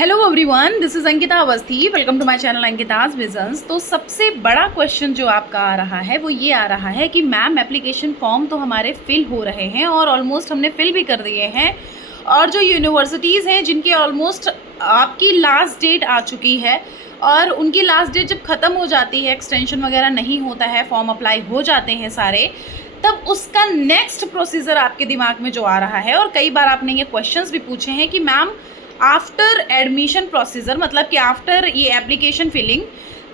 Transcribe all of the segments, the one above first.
Hello everyone, this is Ankita Awasthi. Welcome to my channel Ankita's visions. तो सबसे बड़ा क्वेश्चन जो आपका आ रहा है वो ये आ रहा है कि मैम एप्लीकेशन फॉर्म तो हमारे फिल हो रहे हैं और ऑलमोस्ट हमने फिल भी कर दिए हैं, और जो यूनिवर्सिटीज़ हैं जिनके ऑलमोस्ट आपकी लास्ट डेट आ चुकी है और उनकी लास्ट डेट जब ख़त्म हो जाती है, एक्सटेंशन वगैरह नहीं होता है, फॉर्म अप्लाई हो जाते हैं सारे, तब उसका नेक्स्ट प्रोसीजर आपके दिमाग में जो आ रहा है। और कई बार आपने ये क्वेश्चंस भी पूछे हैं कि मैम आफ्टर एडमिशन प्रोसीजर, मतलब कि आफ्टर ये एप्लीकेशन फिलिंग,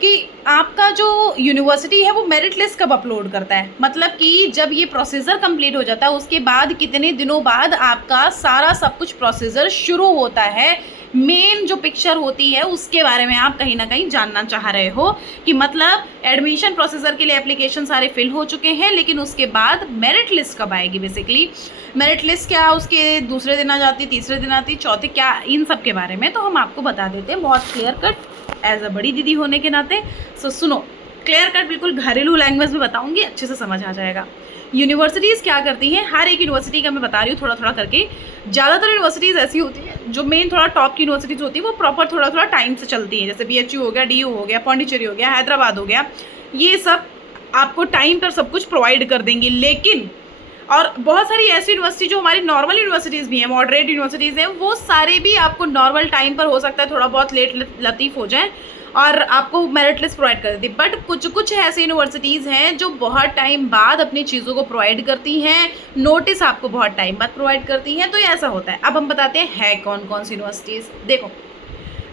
कि आपका जो यूनिवर्सिटी है वो मेरिट लिस्ट कब अपलोड करता है, मतलब कि जब ये प्रोसीजर कंप्लीट हो जाता है उसके बाद कितने दिनों बाद आपका सारा सब कुछ प्रोसीजर शुरू होता है। मेन जो पिक्चर होती है उसके बारे में आप कहीं ना कहीं जानना चाह रहे हो कि मतलब एडमिशन प्रोसीजर के लिए एप्लीकेशन सारे फिल हो चुके हैं, लेकिन उसके बाद मेरिट लिस्ट कब आएगी। बेसिकली मेरिट लिस्ट क्या उसके दूसरे दिन आ जाती, तीसरे दिन आती, चौथे, क्या इन सब के बारे में तो हम आपको बता देते हैं बहुत क्लियर कट एज अ बड़ी दीदी होने के नाते। सो सुनो, क्लियर कट बिल्कुल घरेलू लैंग्वेज में बताऊंगी, अच्छे से समझ आ जाएगा। यूनिवर्सिटीज़ क्या करती हैं, हर एक यूनिवर्सिटी का मैं बता रही हूँ थोड़ा थोड़ा करके। ज़्यादातर यूनिवर्सिटीज़ ऐसी होती हैं जो मेन थोड़ा टॉप की यूनिवर्सिटीज़ होती है वो प्रॉपर थोड़ा थोड़ा टाइम से चलती हैं, जैसे BHU हो गया, DU हो गया, पौंडीचेरी हो गया, हैदराबाद हो गया, ये सब आपको टाइम पर सब कुछ प्रोवाइड कर देंगी। लेकिन और बहुत सारी ऐसी यूनिवर्सिटी जो हमारी नॉर्मल यूनिवर्सिटीज़ भी हैं, मॉडरेट यूनिवर्सिटीज़ हैं, वो सारे भी आपको नॉर्मल टाइम पर, हो सकता है थोड़ा बहुत लेट लतीफ़ हो जाए और आपको मेरिट लिस्ट प्रोवाइड कर देती। बट कुछ कुछ ऐसी यूनिवर्सिटीज़ हैं जो बहुत टाइम बाद अपनी चीज़ों को प्रोवाइड करती हैं, नोटिस आपको बहुत टाइम बाद प्रोवाइड करती हैं। तो ये ऐसा होता है। अब हम बताते हैं है कौन कौन सी यूनिवर्सिटीज़। देखो,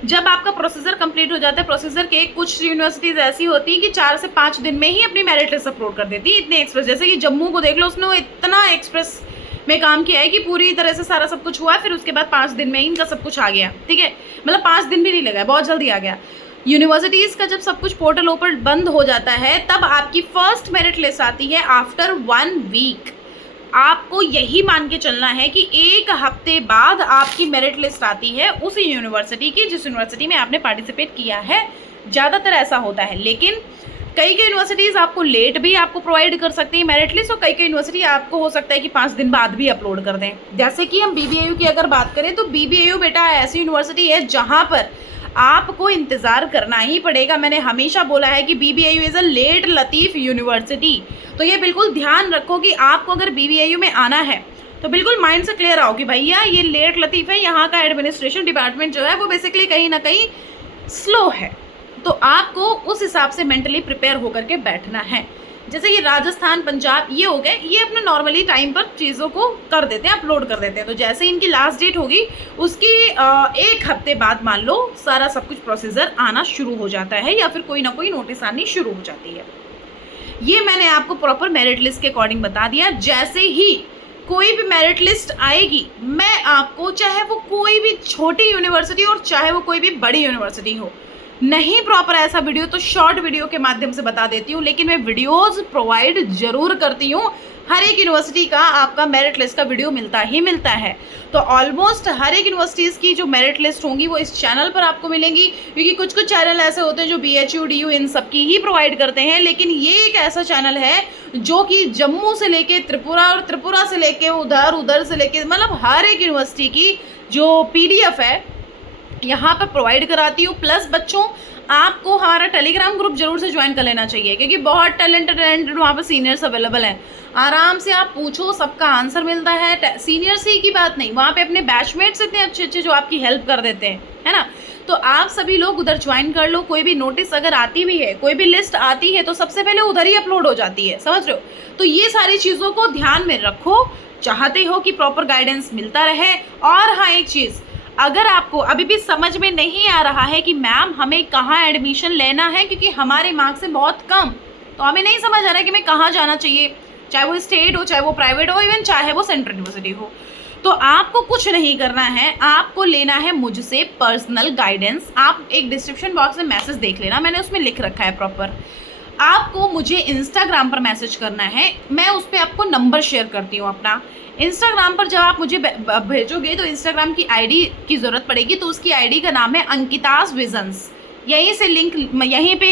जब आपका प्रोसीजर कंप्लीट हो जाता है, प्रोसीजर के कुछ यूनिवर्सिटीज़ ऐसी होती हैं कि 4 से 5 दिन में ही अपनी मेरिट लिस्ट अपलोड कर देती है। इतने एक्सप्रेस, जैसे कि जम्मू को देख लो, उसने वो इतना एक्सप्रेस में काम किया है कि पूरी तरह से सारा सब कुछ हुआ, फिर उसके बाद 5 दिन में ही इनका सब कुछ आ गया। ठीक है, मतलब 5 दिन भी नहीं लगा, बहुत जल्दी आ गया। यूनिवर्सिटीज़ का जब सब कुछ पोर्टल ओपन बंद हो जाता है तब आपकी फर्स्ट मेरिट लिस्ट आती है आफ्टर 1 वीक। आपको यही मान के चलना है कि 1 हफ्ते बाद आपकी मेरिट लिस्ट आती है उसी यूनिवर्सिटी की जिस यूनिवर्सिटी में आपने पार्टिसिपेट किया है। ज़्यादातर ऐसा होता है, लेकिन कई यूनिवर्सिटीज़ आपको लेट भी आपको प्रोवाइड कर सकती है मेरिट लिस्ट, और कई यूनिवर्सिटी आपको हो सकता है कि 5 दिन बाद भी अपलोड कर दें। जैसे कि हम BBAU की अगर बात करें तो BBAU बेटा ऐसी यूनिवर्सिटी है जहाँ पर आपको इंतज़ार करना ही पड़ेगा। मैंने हमेशा बोला है कि BBAU इज़ अ लेट लतीफ़ यूनिवर्सिटी, तो ये बिल्कुल ध्यान रखो कि आपको अगर BBAU में आना है तो बिल्कुल माइंड से क्लियर आओ कि भैया ये लेट लतीफ़ है, यहाँ का एडमिनिस्ट्रेशन डिपार्टमेंट जो है वो बेसिकली कहीं ना कहीं स्लो है। तो आपको उस हिसाब से मेंटली प्रिपेयर होकर के बैठना है। जैसे कि राजस्थान, पंजाब ये हो गए, ये अपने नॉर्मली टाइम पर चीज़ों को कर देते हैं, अपलोड कर देते हैं। तो जैसे इनकी लास्ट डेट होगी उसकी 1 हफ्ते बाद मान लो सारा सब कुछ प्रोसीजर आना शुरू हो जाता है, या फिर कोई ना कोई नोटिस आनी शुरू हो जाती है। ये मैंने आपको प्रॉपर मेरिट लिस्ट के अकॉर्डिंग बता दिया। जैसे ही कोई भी मेरिट लिस्ट आएगी, मैं आपको, चाहे वो कोई भी छोटी यूनिवर्सिटी और चाहे वो कोई भी बड़ी यूनिवर्सिटी हो, नहीं प्रॉपर ऐसा वीडियो तो शॉर्ट वीडियो के माध्यम से बता देती हूँ, लेकिन मैं वीडियोस प्रोवाइड जरूर करती हूँ। हर एक यूनिवर्सिटी का आपका मेरिट लिस्ट का वीडियो मिलता ही मिलता है। तो ऑलमोस्ट हर एक यूनिवर्सिटीज़ की जो मेरिट लिस्ट होंगी वो इस चैनल पर आपको मिलेंगी, क्योंकि कुछ कुछ चैनल ऐसे होते हैं जो BHU, DU इन सब की ही प्रोवाइड करते हैं, लेकिन ये एक ऐसा चैनल है जो कि जम्मू से लेके त्रिपुरा और त्रिपुरा से लेके उधर से लेके, मतलब हर एक यूनिवर्सिटी की जो PDF है यहाँ पर प्रोवाइड कराती हूँ। प्लस बच्चों, आपको हमारा टेलीग्राम ग्रुप जरूर से ज्वाइन कर लेना चाहिए, क्योंकि बहुत टैलेंटेड वहाँ पर सीनियर्स अवेलेबल हैं। आराम से आप पूछो, सबका आंसर मिलता है। सीनियर्स ही की बात नहीं, वहाँ पे अपने बैचमेट्स इतने अच्छे अच्छे जो आपकी हेल्प कर देते हैं, है ना। तो आप सभी लोग उधर ज्वाइन कर लो। कोई भी नोटिस अगर आती भी है, कोई भी लिस्ट आती है, तो सबसे पहले उधर ही अपलोड हो जाती है, समझ रहे हो। तो ये सारी चीज़ों को ध्यान में रखो, चाहते हो कि प्रॉपर गाइडेंस मिलता रहे। और हाँ, एक चीज़, अगर आपको अभी भी समझ में नहीं आ रहा है कि मैम हमें कहाँ एडमिशन लेना है, क्योंकि हमारे मार्क्स से बहुत कम, तो हमें नहीं समझ आ रहा है कि मैं कहाँ जाना चाहिए, चाहे वो स्टेट हो, चाहे वो प्राइवेट हो, इवन चाहे वो सेंट्रल यूनिवर्सिटी हो, तो आपको कुछ नहीं करना है, आपको लेना है मुझसे पर्सनल गाइडेंस। आप एक डिस्क्रिप्शन बॉक्स में मैसेज देख लेना, मैंने उसमें लिख रखा है प्रॉपर। आपको मुझे इंस्टाग्राम पर मैसेज करना है, मैं उस पर आपको नंबर शेयर करती हूँ अपना। इंस्टाग्राम पर जब आप मुझे भेजोगे तो इंस्टाग्राम की ID की ज़रूरत पड़ेगी, तो उसकी ID का नाम है अंकिताज विजन्स। यहीं से लिंक, यहीं पे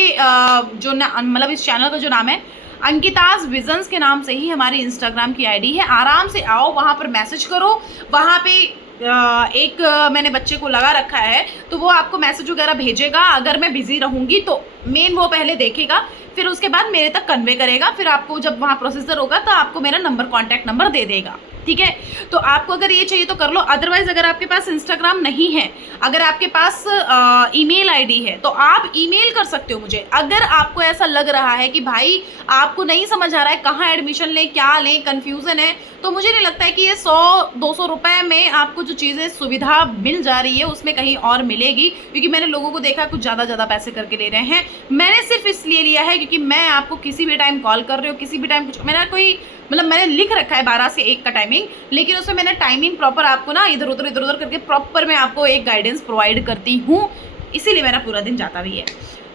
जो मतलब इस चैनल का जो नाम है अंकिताज विजन्स के नाम से ही हमारी इंस्टाग्राम की ID है। आराम से आओ, वहाँ पर मैसेज करो, वहाँ पे मैंने बच्चे को लगा रखा है, तो वो आपको मैसेज वगैरह भेजेगा। अगर मैं बिजी रहूँगी तो मेन वो पहले देखेगा, फिर उसके बाद मेरे तक कन्वे करेगा, फिर आपको जब वहाँ प्रोसेसर होगा तो आपको मेरा नंबर, कॉन्टैक्ट नंबर दे देगा। ठीक है, तो आपको अगर ये चाहिए तो कर लो। अदरवाइज अगर आपके पास इंस्टाग्राम नहीं है, अगर आपके पास ईमेल आईडी है, तो आप ईमेल कर सकते हो मुझे। अगर आपको ऐसा लग रहा है कि भाई आपको नहीं समझ आ रहा है कहाँ एडमिशन लें, क्या लें, कन्फ्यूज़न है, तो मुझे नहीं लगता है कि ये 100-200 रुपए में आपको जो चीज़ें सुविधा मिल जा रही है उसमें कहीं और मिलेगी। क्योंकि मैंने लोगों को देखा कुछ ज़्यादा पैसे करके ले रहे हैं। मैंने सिर्फ इसलिए लिया है क्योंकि मैं आपको किसी भी टाइम कॉल कर रही हूँ, किसी भी टाइम कुछ, मेरा कोई मतलब मैंने लिख रखा है 12 से 1 का टाइमिंग, लेकिन उसमें मैंने टाइमिंग प्रॉपर आपको ना इधर उधर करके प्रॉपर मैं आपको एक गाइडेंस प्रोवाइड करती हूँ, इसीलिए मेरा पूरा दिन जाता भी है।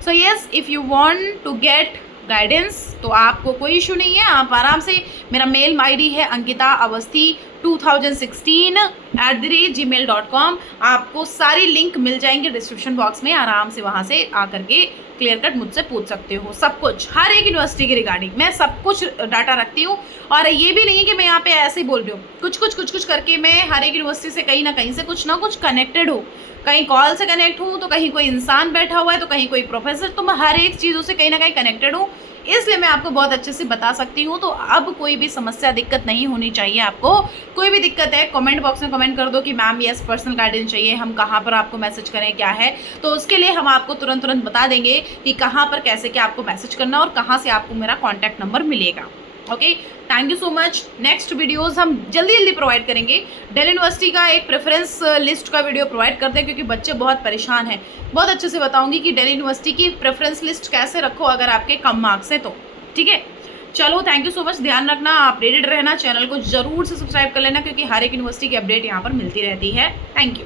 So yes, if you want to get guidance तो आपको कोई इशू नहीं है, आप आराम से, मेरा मेल आईडी है ankita2016@gmail.com। आपको सारी लिंक मिल जाएंगे डिस्क्रिप्शन बॉक्स में, आराम से वहाँ से आकर के क्लियर कट मुझसे पूछ सकते हो सब कुछ, हर एक यूनिवर्सिटी के रिगार्डिंग मैं सब कुछ डाटा रखती हूँ। और ये भी नहीं है कि मैं यहाँ पे ऐसे ही बोल रही हूँ, कुछ करके मैं हर एक यूनिवर्सिटी से कहीं ना कहीं से कुछ ना कुछ कनेक्टेड हूँ। कहीं कॉल से कनेक्ट हूँ, तो कहीं कोई इंसान बैठा हुआ है, तो कहीं कोई प्रोफेसर, तो मैं हर एक चीज़ों से कहीं ना कहीं कनेक्टेड हूँ, इसलिए मैं आपको बहुत अच्छे से बता सकती हूँ। तो अब कोई भी समस्या, दिक्कत नहीं होनी चाहिए। आपको कोई भी दिक्कत है कमेंट बॉक्स में कमेंट कर दो कि मैम यस पर्सनल गाइडेंस चाहिए, हम कहाँ पर आपको मैसेज करें, क्या है, तो उसके लिए हम आपको तुरंत बता देंगे कि कहाँ पर कैसे क्या आपको मैसेज करना और कहाँ से आपको मेरा कॉन्टैक्ट नंबर मिलेगा। Okay, thank you so much. Next videos हम जल्दी प्रोवाइड करेंगे। दिल्ली यूनिवर्सिटी का एक प्रेफरेंस लिस्ट का वीडियो प्रोवाइड करते हैं, क्योंकि बच्चे बहुत परेशान हैं। बहुत अच्छे से बताऊंगी कि दिल्ली यूनिवर्सिटी की प्रेफरेंस लिस्ट कैसे रखो अगर आपके कम मार्क्स हैं तो। ठीक है, चलो थैंक यू सो मच। ध्यान रखना, अपडेटेड रहना, चैनल को जरूर से सब्सक्राइब कर लेना, क्योंकि हर एक यूनिवर्सिटी की अपडेट यहाँ पर मिलती रहती है। Thank you.